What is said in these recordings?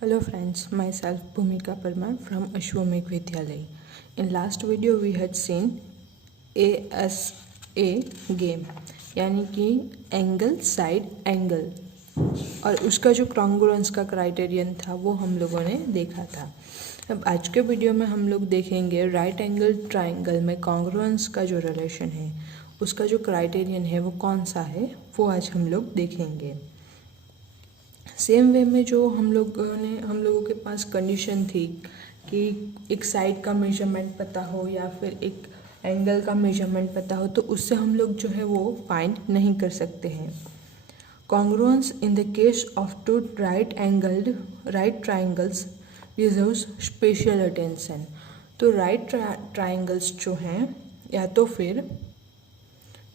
Hello friends, myself Bhumika Parmar from Ashwamekh Vidyalay. In last video we had seen ASA game यानी कि angle side angle और उसका जो congruence का criterion था वो हम लोगों ने देखा था। अब आज के वीडियो में हम लोग देखेंगे राइट एंगल ट्राइंगल में कॉन्ग्रुएंस का जो रिलेशन है उसका जो क्राइटेरियन है वो कौन सा है वो आज हम लोग देखेंगे। सेम वे में जो हम लोगों के पास कंडीशन थी कि एक साइड का मेजरमेंट पता हो या फिर एक एंगल का मेजरमेंट पता हो तो उससे हम लोग जो है वो फाइंड नहीं कर सकते हैं। Congruence in the case of two right triangles deserves special attention. तो राइट ट्राइंगल्स जो हैं या तो फिर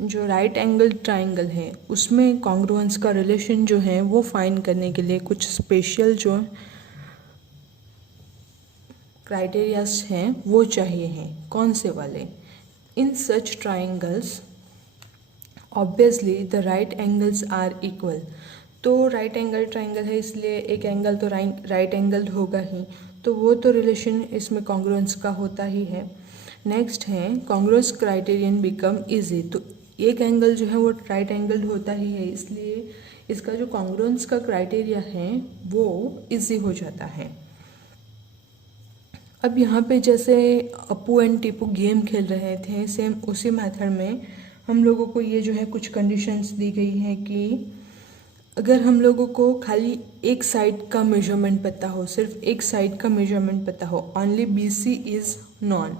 जो राइट एंगल ट्राइंगल है उसमें कॉन्ग्रुएंस का रिलेशन जो है वो फाइंड करने के लिए कुछ स्पेशल जो क्राइटेरियाज हैं वो चाहिए हैं। कौन से वाले? In such triangles obviously the right angles are equal. तो राइट एंगल ट्राइंगल है इसलिए एक एंगल तो राइट एंगल होगा ही, तो वो तो रिलेशन इसमें कॉन्ग्रुएंस का होता ही है। नेक्स्ट है कॉन्ग्रुएंस क्राइटेरियन बिकम इजी। तो एक एंगल जो है वो राइट एंगल होता ही है इसलिए इसका जो कॉन्ग्रुएंस का क्राइटेरिया है वो इजी हो जाता है। अब यहाँ पे जैसे अपू एंड टीपू गेम खेल रहे थे सेम उसी मेथड में हम लोगों को ये जो है कुछ कंडीशंस दी गई हैं कि अगर हम लोगों को खाली एक साइड का मेजरमेंट पता हो, सिर्फ एक साइड का मेजरमेंट पता हो, ओनली BC इज़ नॉन,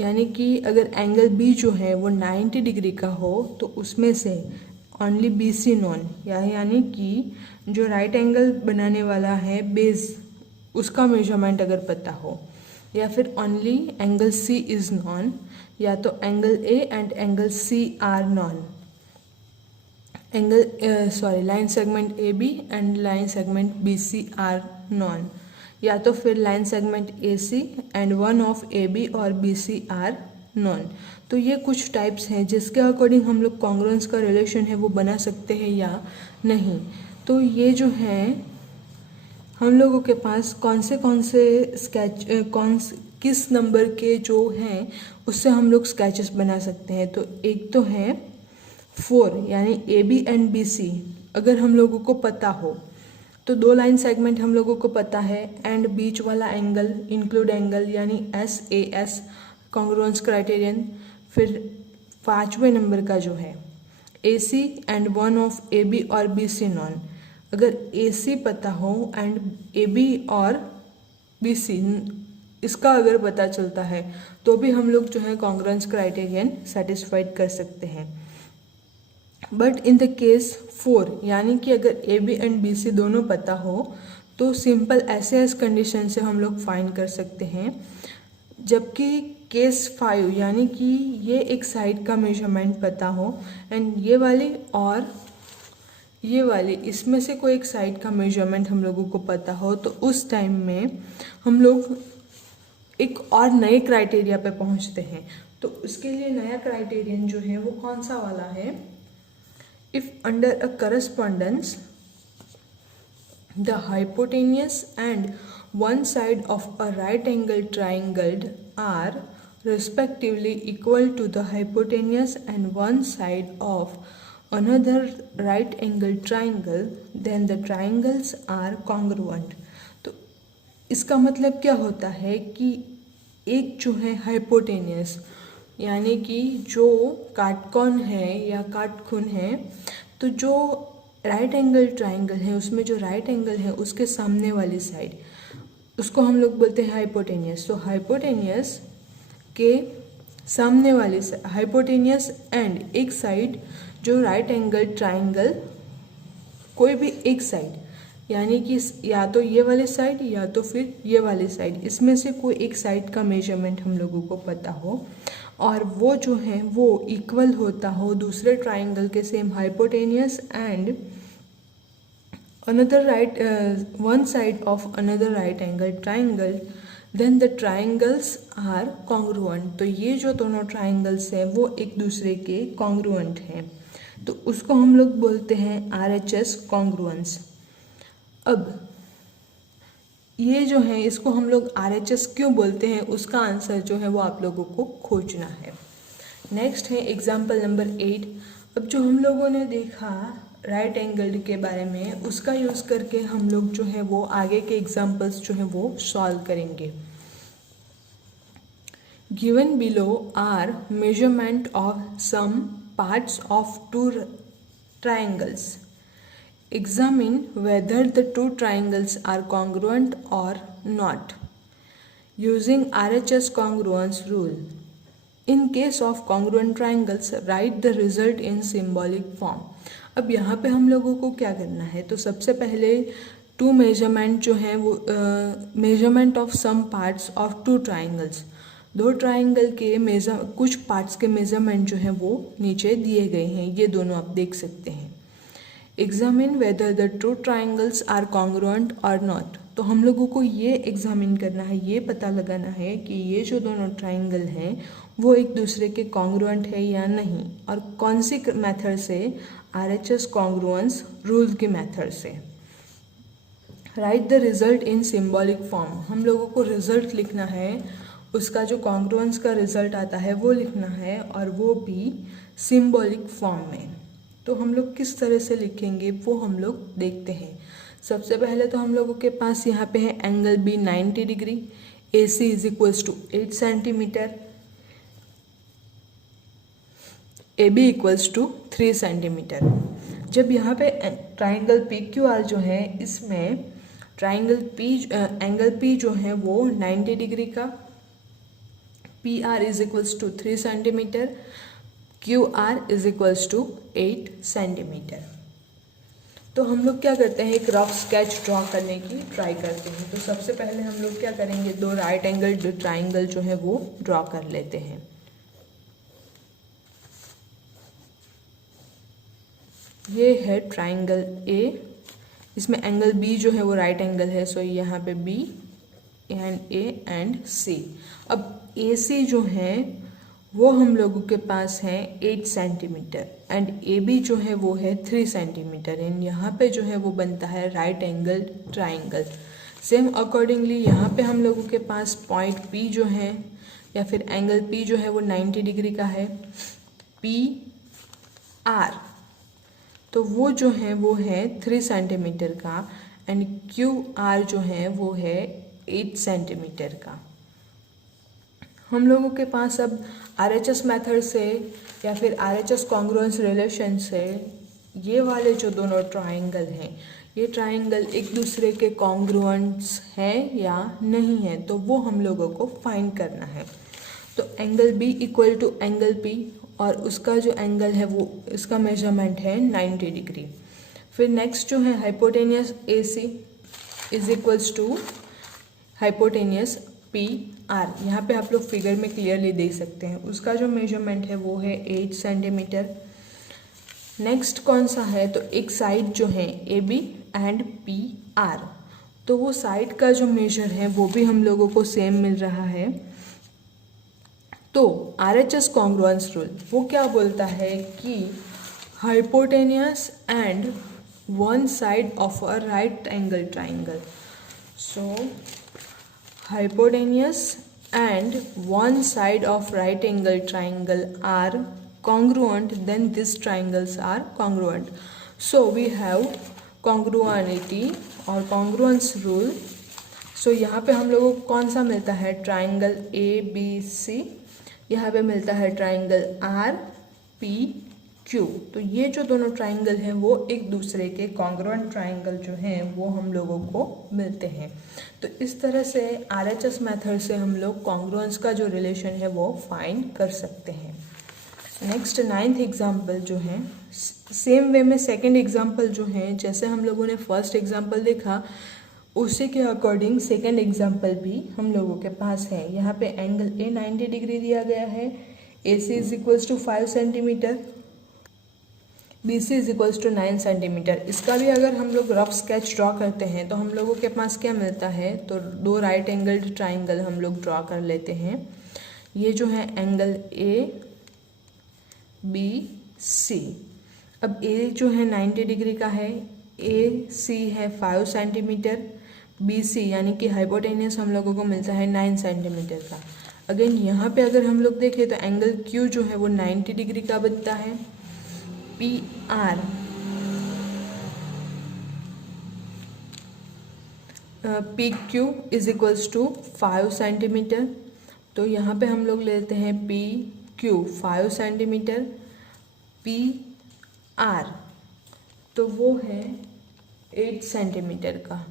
यानी कि अगर एंगल B जो है वो 90 डिग्री का हो तो उसमें से ओनली BC नॉन यानी कि जो राइट एंगल बनाने वाला है बेस उसका मेजरमेंट अगर पता हो, या फिर only angle C is known, या तो angle A and angle C are known, line segment AB and line segment BC are known, या तो फिर line segment AC and one of AB और BC आर नॉन। तो ये कुछ types हैं जिसके अकॉर्डिंग हम लोग कॉन्ग्रुएंस का रिलेशन है वो बना सकते हैं या नहीं। तो ये जो है हम लोगों के पास कौन से किस नंबर के जो हैं उससे हम लोग स्केचेस बना सकते हैं। तो एक तो है 4 यानी AB एंड BC अगर हम लोगों को पता हो तो दो लाइन सेगमेंट हम लोगों को पता है एंड बीच वाला एंगल इंक्लूड एंगल यानी SAS कॉन्ग्रुएंस क्राइटेरियन। फिर 5वें नंबर का जो है AC and one of AB और BC नॉन। अगर AC पता हो एंड AB और BC इसका अगर पता चलता है तो भी हम लोग जो है कॉन्ग्रुएंस क्राइटेरियन सेटिस्फाइड कर सकते हैं। बट इन द केस 4 यानी कि अगर AB एंड BC दोनों पता हो तो सिंपल SAS कंडीशन से हम लोग फाइंड कर सकते हैं। जबकि केस 5 यानी कि ये एक साइड का मेजरमेंट पता हो एंड ये वाली और ये वाली इसमें से कोई एक साइड का मेजरमेंट हम लोगों को पता हो तो उस टाइम में हम लोग एक और नए क्राइटेरिया पे पहुंचते हैं। तो उसके लिए नया क्राइटेरियन जो है वो कौन सा वाला है? If under a correspondence the hypotenuse and one side of a right angle triangle are respectively equal to the hypotenuse and one side of another right angle triangle, then the triangles are congruent। तो इसका मतलब क्या होता है कि एक जो है हाइपोटेनियस यानी कि जो काटकोण है या काटखून है, तो जो राइट एंगल ट्राइंगल है उसमें जो राइट एंगल है उसके सामने वाली साइड उसको हम लोग बोलते हैं हाइपोटेनियस। तो हाइपोटेनियस के सामने वाली हाइपोटेनियस एंड एक साइड जो राइट एंगल ट्राइंगल कोई भी एक साइड यानी कि या तो ये वाली साइड या तो फिर ये वाली साइड इसमें से कोई एक साइड का मेजरमेंट हम लोगों को पता हो और वो जो है वो इक्वल होता हो दूसरे ट्राइंगल के same hypotenuse and one side of another right angle triangle, then the triangles are congruent। तो ये जो दोनों ट्राइंगल्स हैं वो एक दूसरे के कॉन्ग्रुएंट हैं, तो उसको हम लोग बोलते हैं RHS कॉन्ग्रुएंस। अब ये जो है इसको हम लोग RHS क्यों बोलते हैं, उसका आंसर जो है वो आप लोगों को खोजना है। नेक्स्ट है एग्जाम्पल नंबर 8। अब जो हम लोगों ने देखा राइट एंगल्ड के बारे में, उसका यूज़ करके हम लोग जो है वो आगे के एग्जाम्पल्स जो है वो सॉल्व करेंगे। Given below are measurement of some parts of two triangles. Examine whether the two triangles are congruent or not using RHS congruence rule. In case of congruent triangles, write the result in symbolic form. अब यहाँ पे हम लोगों को क्या करना है, तो सबसे पहले टू मेजरमेंट जो है वो measurement of some parts of two triangles, दो ट्राइंगल के कुछ पार्ट्स के मेजरमेंट जो है वो नीचे दिए गए हैं, ये दोनों आप देख सकते हैं। Examine whether the two triangles are congruent और नॉट, तो हम लोगों को ये एग्जामिन करना है, ये पता लगाना है कि ये जो दोनों ट्राइंगल हैं वो एक दूसरे के कॉन्ग्रुएंट है या नहीं, और कौन सी मेथड से, RHS कॉन्ग्रुएंस रूल की मेथड से। Right the result in symbolic form, हम लोगों को रिजल्ट लिखना है, उसका जो कॉन्ग्रुएंस का रिजल्ट आता है वो लिखना है, और वो भी सिम्बॉलिक फॉर्म में। तो हम लोग किस तरह से लिखेंगे वो हम लोग देखते हैं। सबसे पहले तो हम लोगों के पास यहाँ पे है angle B 90 degree, AC is equals to 8 centimetre, AB equals to 3 centimetre. जब यहाँ पे ट्राइंगल PQR जो है, इसमें एंगल P जो है वो 90 डिग्री का, PR is equals to 3 centimetre, QR is equals to 8 centimetre. तो हम लोग क्या करते हैं, एक रफ स्केच ड्रॉ करने की ट्राई करते हैं। तो सबसे पहले हम लोग क्या करेंगे, दो राइट एंगल ट्राइंगल जो है वो ड्रॉ कर लेते हैं। ये है ट्राइंगल A, इसमें एंगल B जो है वो राइट एंगल है, सो यहाँ पे B and A and C। अब AC जो है वो हम लोगों के पास है 8 सेंटीमीटर, एंड AB जो है वो है 3 सेंटीमीटर, एंड यहाँ पे जो है वो बनता है right angle triangle. Same accordingly यहाँ पे हम लोगों के पास पॉइंट P जो है, या फिर एंगल P जो है वो 90 डिग्री का है, PR, तो वो जो है वो है 3 सेंटीमीटर का, एंड QR जो है वो है 8 सेंटीमीटर का। हम लोगों के पास अब RHS मेथड से या फिर RHS कॉन्ग्रुएंस रिलेशन से ये वाले जो दोनों ट्राइंगल हैं, ये ट्राइंगल एक दूसरे के कॉन्ग्रुएंट्स हैं या नहीं है, तो वो हम लोगों को फाइंड करना है। तो angle B equal to angle P, और उसका जो एंगल है वो, इसका मेजरमेंट है 90 डिग्री। फिर नेक्स्ट जो है hypotenuse AC is equals to hypotenuse PR, यहाँ पे आप लोग फिगर में क्लियरली देख सकते हैं, उसका जो मेजरमेंट है वो है 8 सेंटीमीटर। नेक्स्ट कौन सा है, तो एक साइड जो है AB एंड PR, तो वो साइड का जो मेजर है वो भी हम लोगों को सेम मिल रहा है। तो RHS कॉन्ग्रुएंस रूल वो क्या बोलता है कि hypotenuse and one side of a right angle triangle, so hypotenuse and one side of right angle triangle are congruent, then these triangles are congruent. So we have congruity or congruence rule. So यहाँ पे हम लोगों को कौन सा मिलता है, triangle ABC, यहाँ पे मिलता है ट्राइंगल RPQ। तो ये जो दोनों ट्राइंगल हैं वो एक दूसरे के कॉन्ग्रुएंट ट्राइंगल जो हैं वो हम लोगों को मिलते हैं। तो इस तरह से RHS मेथड से हम लोग कॉन्ग्रुएंस का जो रिलेशन है वो फाइंड कर सकते हैं। नेक्स्ट 9th एग्जाम्पल जो है, सेम वे में सेकेंड एग्जाम्पल जो है, जैसे हम लोगों ने फर्स्ट एग्जाम्पल देखा उसी के अकॉर्डिंग सेकेंड एग्जाम्पल भी हम लोगों के पास है। यहाँ पे एंगल A 90 डिग्री दिया गया है, AC is equals to 5 centimetre, BC is equals to 9 centimetre. इसका भी अगर हम लोग रफ स्केच ड्रॉ करते हैं तो हम लोगों के पास क्या मिलता है, तो दो राइट एंगल्ड ट्राइंगल हम लोग ड्रॉ कर लेते हैं। ये जो है एंगल ABC, अब A जो है 90 डिग्री का है, AC है 5 सेंटीमीटर, BC यानी कि हाइपोटेनियस हम लोगों को मिलता है 9 सेंटीमीटर का। अगेन यहाँ पे अगर हम लोग देखें तो एंगल Q जो है वो 90 डिग्री का बनता है। PR PQ is equals to 5 centimetre. तो यहाँ पे हम लोग लेते हैं PQ 5 सेंटीमीटर, PR तो वो है 8 सेंटीमीटर का।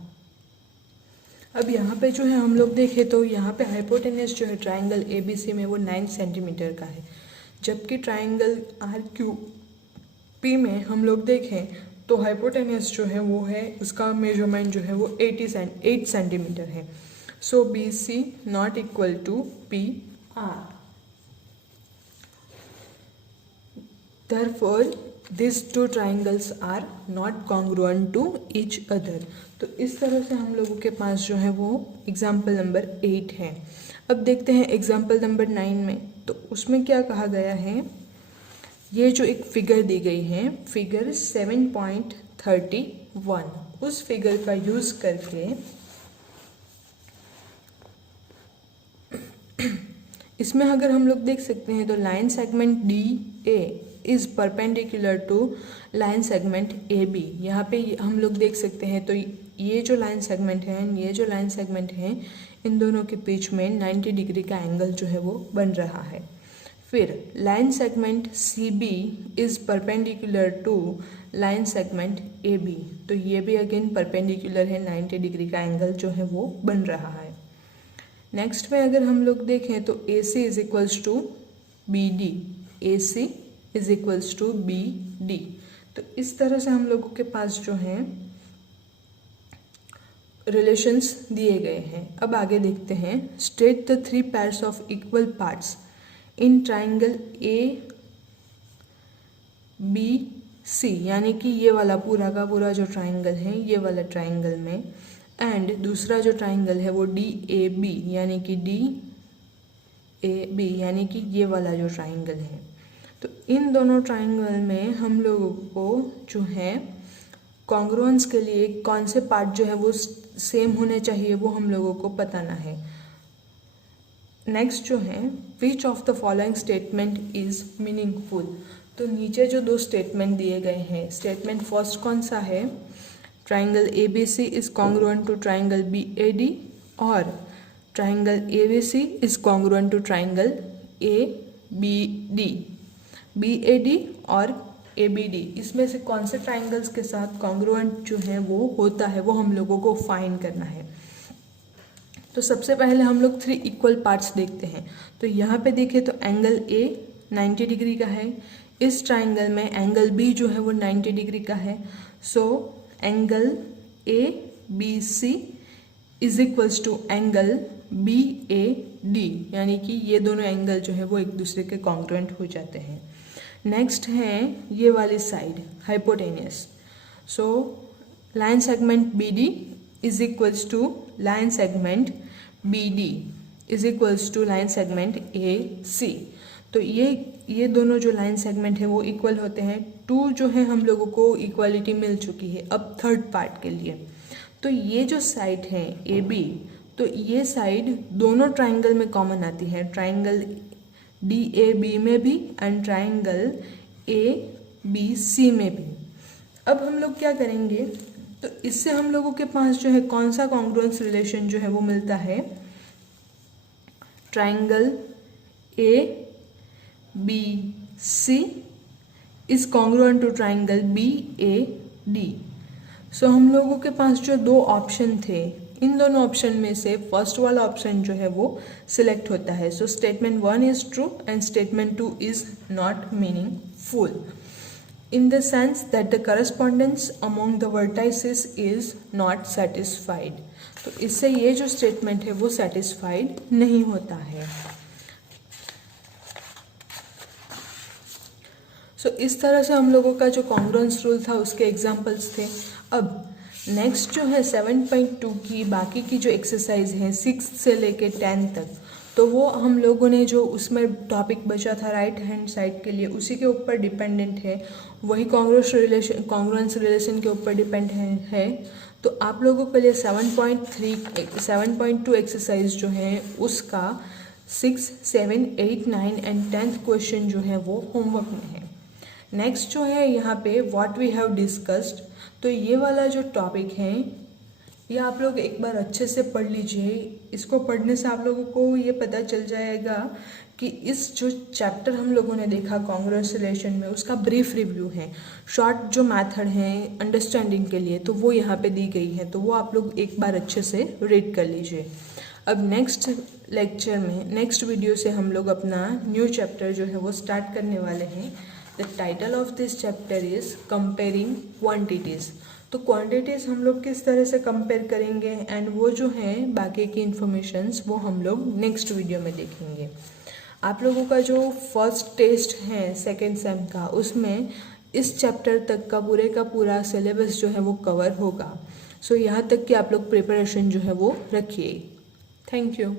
अब यहाँ पे जो है हम लोग देखें तो यहाँ पे हाइपोटेनस जो है ट्राइंगल ABC में वो 9 सेंटीमीटर का है, जबकि ट्राइंगल RQP में हम लोग देखें तो हाइपोटेनस जो है वो है, उसका मेजरमेंट जो है वो 8 सेंटीमीटर है। So BC not equal to PR। Therefore, these two triangles are not congruent to each other। तो इस तरह से हम लोगों के पास जो है वो एग्जाम्पल नंबर 8 है। अब देखते हैं एग्जाम्पल नंबर 9 में, तो उसमें क्या कहा गया है। ये जो एक फिगर दी गई है, फिगर 7.31, उस फिगर का यूज़ करके इसमें अगर हम लोग देख सकते हैं तो line segment DA is perpendicular to line segment AB। यहाँ पे हम लोग देख सकते हैं तो ये जो लाइन सेगमेंट है, ये जो लाइन सेगमेंट है, इन दोनों के बीच में 90 डिग्री का एंगल जो है वो बन रहा है। फिर line segment CB is perpendicular to line segment AB, तो ये भी अगेन परपेंडिकुलर है, 90 डिग्री का एंगल जो है वो बन रहा है। नेक्स्ट में अगर हम लोग देखें तो AC is equals to BD, AC is equals to BD। तो इस तरह से हम लोगों के पास जो है रिलेशंस दिए गए हैं। अब आगे देखते हैं। State the 3 pairs of equal parts in triangle ABC, यानी कि ये वाला पूरा का पूरा जो ट्राइंगल है, ये वाला ट्राइंगल में, एंड दूसरा जो ट्राइंगल है वो DAB, यानी कि DAB यानी कि ये वाला जो ट्राइंगल है। तो इन दोनों ट्राइंगल में हम लोगों को जो है कॉन्ग्रुएंस के लिए कौन से पार्ट जो है वो सेम होने चाहिए, वो हम लोगों को बताना है। नेक्स्ट जो है, which of the following statement is meaningful. तो नीचे जो 2 स्टेटमेंट दिए गए हैं, स्टेटमेंट फर्स्ट कौन सा है, triangle ABC is congruent to triangle BAD, और triangle ABC is congruent to triangle ABD, BAD और ABD, इसमें से कौन से ट्राइंगल्स के साथ कॉन्ग्रुएंट जो है वो होता है, वो हम लोगों को फाइंड करना है। तो सबसे पहले हम लोग 3 इक्वल पार्ट्स देखते हैं। तो यहाँ पे देखें तो एंगल A 90 डिग्री का है, इस ट्राइंगल में एंगल B जो है वो 90 डिग्री का है। So angle ABC is equals to angle BAD, यानी कि ये दोनों एंगल जो है वो एक दूसरे के कॉन्ग्रुएंट हो जाते हैं। नेक्स्ट है ये वाली side hypotenuse. So line segment BD is equals to line segment BD is equals to line segment AC। तो ये दोनों जो लाइन सेगमेंट है वो इक्वल होते हैं। 2 जो है हम लोगों को इक्वालिटी मिल चुकी है। अब थर्ड पार्ट के लिए, तो ये जो साइड है AB, तो ये साइड दोनों ट्राइंगल में कॉमन आती है, ट्राइंगल DAB में भी एंड ट्राइंगल ABC में भी। अब हम लोग क्या करेंगे, तो इससे हम लोगों के पास जो है कौन सा कॉन्ग्रुएंस रिलेशन जो है वो मिलता है, triangle ABC is congruent to triangle BAD। So हम लोगों के पास जो 2 ऑप्शन थे, इन दोनों ऑप्शन में से फर्स्ट वाला ऑप्शन जो है वो सिलेक्ट होता है। So statement 1 is true and statement 2 is not meaningful in the sense that the correspondence among the vertices is not satisfied। तो इससे ये जो स्टेटमेंट है वो सेटिस्फाइड नहीं होता है। सो इस तरह से हम लोगों का जो कॉन्ग्रुएंस रूल था उसके एग्जांपल्स थे। अब नेक्स्ट जो है 7.2 की बाकी की जो एक्सरसाइज है 6 से लेके 10 तक, तो वो हम लोगों ने जो उसमें टॉपिक बचा था राइट हैंड साइड के लिए, उसी के ऊपर डिपेंडेंट है, वही कॉन्ग्रुएंस रिलेशन के ऊपर डिपेंड है। तो आप लोगों के लिए 7.2 एक्सरसाइज जो है उसका 6, 7, 8, 9 एंड 10th क्वेश्चन जो है वो होमवर्क में है। नेक्स्ट जो है यहाँ पे व्हाट वी हैव डिस्कस्ड, तो ये वाला जो टॉपिक है ये आप लोग एक बार अच्छे से पढ़ लीजिए। इसको पढ़ने से आप लोगों को ये पता चल जाएगा कि इस जो चैप्टर हम लोगों ने देखा कांग्रुएंस रिलेशन में उसका ब्रीफ रिव्यू है, शॉर्ट जो मेथड है अंडरस्टैंडिंग के लिए, तो वो यहाँ पे दी गई है, तो वो आप लोग एक बार अच्छे से रीड कर लीजिए। अब नेक्स्ट लेक्चर में नेक्स्ट वीडियो से हम लोग अपना न्यू चैप्टर जो है वो स्टार्ट करने वाले हैं। The title of this chapter is comparing quantities. तो क्वांटिटीज़ हम लोग किस तरह से कंपेयर करेंगे एंड वो जो है बाकी की इन्फॉर्मेशंस वो हम लोग नेक्स्ट वीडियो में देखेंगे। आप लोगों का जो फर्स्ट टेस्ट है सेकेंड सेम का, उसमें इस चैप्टर तक का पूरा सिलेबस जो है वो कवर होगा। सो यहाँ तक कि आप लोग प्रिपरेशन जो है वो रखिए। Thank you.